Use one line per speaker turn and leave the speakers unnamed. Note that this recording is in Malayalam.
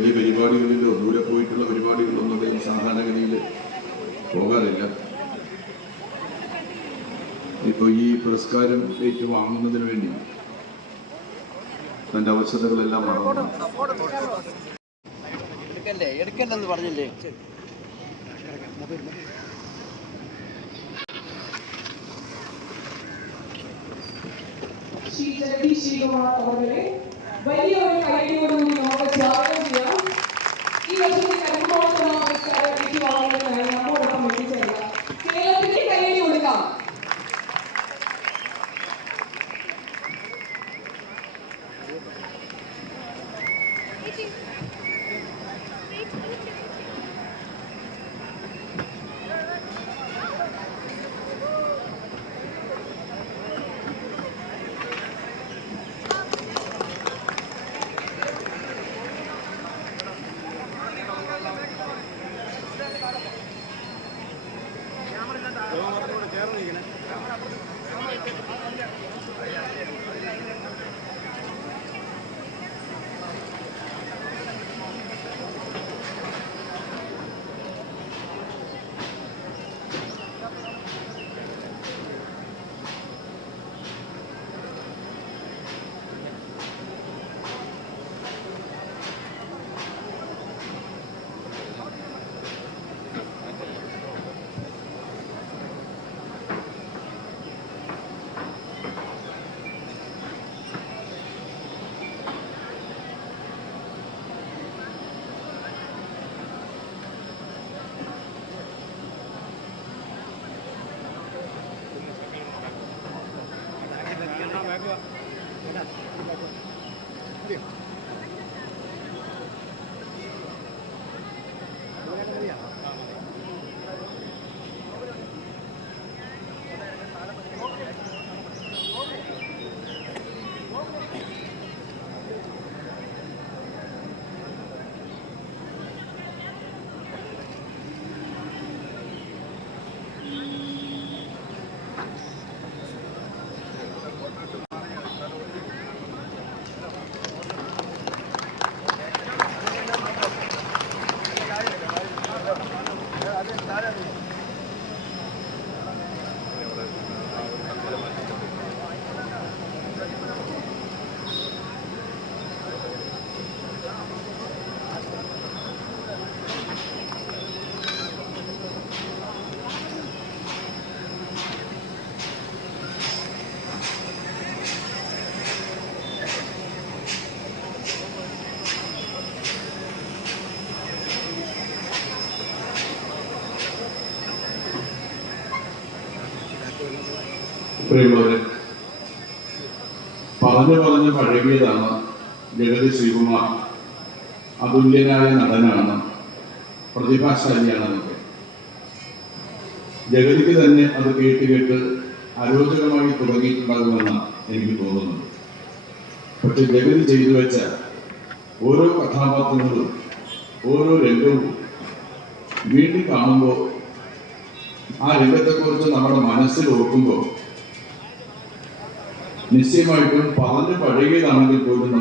വലിയ പരിപാടികളിലോ ദൂരെ പോയിട്ടുള്ള പരിപാടികളിലൊന്നും അദ്ദേഹം സാധാരണഗതിയിൽ പോകാറില്ല. ഇപ്പോൾ ഈ പുരസ്കാരം ഏറ്റുവാങ്ങുന്നതിന് വേണ്ടി തന്റെ അവസരങ്ങളെല്ലാം മറന്നു.
എടുക്കല്ലേ? എടുക്കല്ലെന്ന് പറഞ്ഞില്ലേ?
ശ്രീ ജഗദീഷ് ശ്രീകുമാർ വലിയ ഒരു കൈയോടുകൂടി കേരളത്തിന്റെ കൈയടി കൊടുക്കാം. ചേർന്നിരിക്കണേ 两百个，来看，一百个，
പ്രിയമുള്ളവരെ പറഞ്ഞു പറഞ്ഞ് പഴകിയതാണ് ജഗതി ശ്രീകുമാർ. അതുല്യനായ നടനാണ് പ്രതിഭാശാലിയാണെന്നൊക്കെ ജഗതിക്ക് തന്നെ അത് കേട്ട് കേട്ട് അരോചകമായി തുടങ്ങിയിട്ടുണ്ടാകുമെന്നാണ് എനിക്ക് തോന്നുന്നത്. പക്ഷെ ജഗതി ചെയ്തു വെച്ച ഓരോ കഥാപാത്രങ്ങളും ഓരോ രംഗവും വീണ്ടും കാണുമ്പോൾ ആ രംഗത്തെക്കുറിച്ച് നമ്മുടെ മനസ്സിൽ ഓർക്കുമ്പോൾ നിശ്ചയമായിട്ടും പറഞ്ഞു പഴകിയതാണെങ്കിൽ പോലും